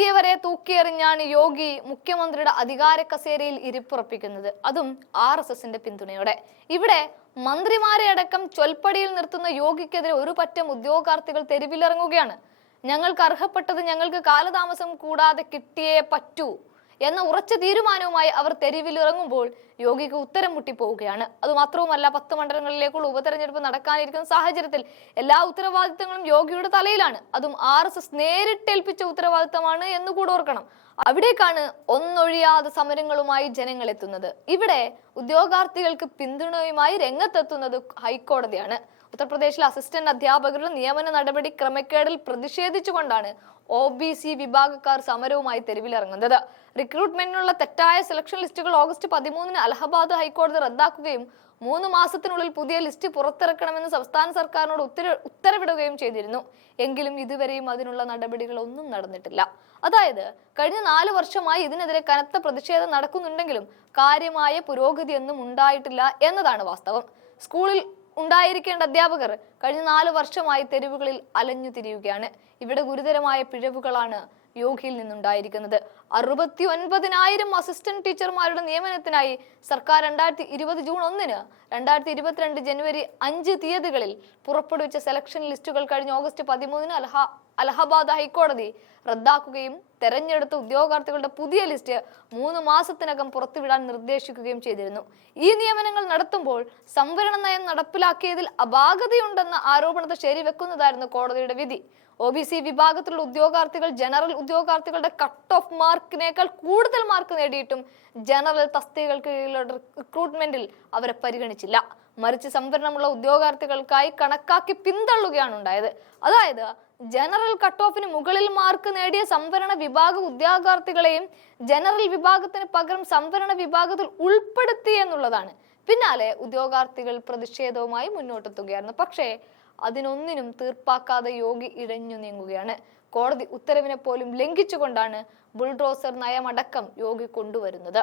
മോദിയെ തൂക്കിയെറിഞ്ഞാണ് യോഗി മുഖ്യമന്ത്രിയുടെ അധികാര കസേരയിൽ ഇരിപ്പുറപ്പിക്കുന്നത്. അതും ആർ എസ് എസിന്റെ പിന്തുണയോടെ. ഇവിടെ മന്ത്രിമാരെ അടക്കം ചൊൽപ്പടിയിൽ നിർത്തുന്ന യോഗിക്കെതിരെ ഒരു പറ്റം ഉദ്യോഗാർത്ഥികൾ തെരുവിലിറങ്ങുകയാണ്. ഞങ്ങൾക്ക് അർഹപ്പെട്ടത് ഞങ്ങൾക്ക് കാലതാമസം കൂടാതെ കിട്ടിയേ പറ്റൂ. എന്ന ഉറച്ച തീരുമാനവുമായി അവർ തെരുവിലിറങ്ങുമ്പോൾ യോഗിക്ക് ഉത്തരം മുട്ടിപ്പോവുകയാണ്. അതുമാത്രവുമല്ല പത്ത് മണ്ഡലങ്ങളിലേക്കുള്ള ഉപതെരഞ്ഞെടുപ്പ് നടക്കാനിരിക്കുന്ന സാഹചര്യത്തിൽ എല്ലാ ഉത്തരവാദിത്തങ്ങളും യോഗിയുടെ തലയിലാണ്. അതും ആർ എസ് എസ് നേരിട്ടേൽപ്പിച്ച ഉത്തരവാദിത്തമാണ് എന്ന് കൂടെ ഓർക്കണം. അവിടേക്കാണ് ഒന്നൊഴിയാതെ സമരങ്ങളുമായി ജനങ്ങൾ എത്തുന്നത്. ഇവിടെ ഉദ്യോഗാർത്ഥികൾക്ക് പിന്തുണയുമായി രംഗത്തെത്തുന്നത് ഹൈക്കോടതിയാണ്. ഉത്തർപ്രദേശിലെ അസിസ്റ്റന്റ് അധ്യാപകരുടെ നിയമന നടപടി ക്രമക്കേടിൽ പ്രതിഷേധിച്ചുകൊണ്ടാണ് ഒ ബി സി വിഭാഗക്കാർ സമരവുമായി തെരുവിലിറങ്ങുന്നത്. റിക്രൂട്ട്മെന്റിനുള്ള തെറ്റായ സെലക്ഷൻ ലിസ്റ്റുകൾ ഓഗസ്റ്റ് പതിമൂന്നിന് അലഹബാദ് ഹൈക്കോടതി റദ്ദാക്കുകയും മൂന്ന് മാസത്തിനുള്ളിൽ പുതിയ ലിസ്റ്റ് പുറത്തിറക്കണമെന്ന് സംസ്ഥാന സർക്കാരിനോട് ഉത്തര ഉത്തരവിടുകയും ചെയ്തിരുന്നു. എങ്കിലും ഇതുവരെയും അതിനുള്ള നടപടികൾ ഒന്നും നടന്നിട്ടില്ല. അതായത് കഴിഞ്ഞ നാല് വർഷമായി ഇതിനെതിരെ കനത്ത പ്രതിഷേധം നടക്കുന്നുണ്ടെങ്കിലും കാര്യമായ പുരോഗതിയൊന്നും ഉണ്ടായിട്ടില്ല എന്നതാണ് വാസ്തവം. സ്കൂളിൽ ഉണ്ടായിരിക്കേണ്ട അധ്യാപകർ കഴിഞ്ഞ നാല് വർഷമായി തെരുവുകളിൽ അലഞ്ഞു തിരിയുകയാണ്. ഇവിടെ ഗുരുതരമായ പിഴവുകളാണ് യോഗിയിൽ നിന്നുണ്ടായിരിക്കുന്നത്. അറുപത്തി ഒൻപതിനായിരം അസിസ്റ്റന്റ് ടീച്ചർമാരുടെ നിയമനത്തിനായി സർക്കാർ രണ്ടായിരത്തി ഇരുപത് ജൂൺ ഒന്നിന് രണ്ടായിരത്തി ഇരുപത്തിരണ്ട് ജനുവരി അഞ്ച് തീയതികളിൽ പുറപ്പെടുവിച്ച സെലക്ഷൻ ലിസ്റ്റുകൾ കഴിഞ്ഞ ഓഗസ്റ്റ് പതിമൂന്നിന് അലഹ അലഹബാദ് ഹൈക്കോടതി റദ്ദാക്കുകയും തെരഞ്ഞെടുത്ത ഉദ്യോഗാർത്ഥികളുടെ പുതിയ ലിസ്റ്റ് മൂന്ന് മാസത്തിനകം പുറത്തുവിടാൻ നിർദ്ദേശിക്കുകയും ചെയ്തിരുന്നു. ഈ നിയമനങ്ങൾ നടത്തുമ്പോൾ സംവരണ നയം നടപ്പിലാക്കിയതിൽ അപാകതയുണ്ടെന്ന ആരോപണത്തെ ശരിവെക്കുന്നതായിരുന്നു കോടതിയുടെ വിധി. ഒ ബി സി വിഭാഗത്തിലുള്ള ഉദ്യോഗാർത്ഥികൾ ജനറൽ ഉദ്യോഗാർത്ഥികളുടെ കട്ട് ഓഫ് മാർക്കിനേക്കാൾ കൂടുതൽ മാർക്ക് നേടിയിട്ടും ജനറൽ തസ്തികൾക്ക് കീഴിലുള്ള റിക്രൂട്ട്മെന്റിൽ അവരെ പരിഗണിച്ചില്ല. മറിച്ച് സംവരണമുള്ള ഉദ്യോഗാർത്ഥികൾക്കായി കണക്കാക്കി പിന്തള്ളുകയാണ് ഉണ്ടായത്. അതായത് ജനറൽ കട്ട് ഓഫിന് മുകളിൽ മാർക്ക് നേടിയ സംവരണ വിഭാഗ ഉദ്യോഗാർത്ഥികളെയും ജനറൽ വിഭാഗത്തിന് പകരം സംവരണ വിഭാഗത്തിൽ ഉൾപ്പെടുത്തി എന്നുള്ളതാണ്. പിന്നാലെ ഉദ്യോഗാർത്ഥികൾ പ്രതിഷേധവുമായി മുന്നോട്ടെത്തുകയായിരുന്നു. പക്ഷേ അതിനൊന്നിനും തീർപ്പാക്കാതെ യോഗി ഇഴഞ്ഞു നീങ്ങുകയാണ്. കോടതി ഉത്തരവിനെ പോലും ലംഘിച്ചുകൊണ്ടാണ് ബുൾഡോസർ നയമടക്കം യോഗി കൊണ്ടുവരുന്നത്.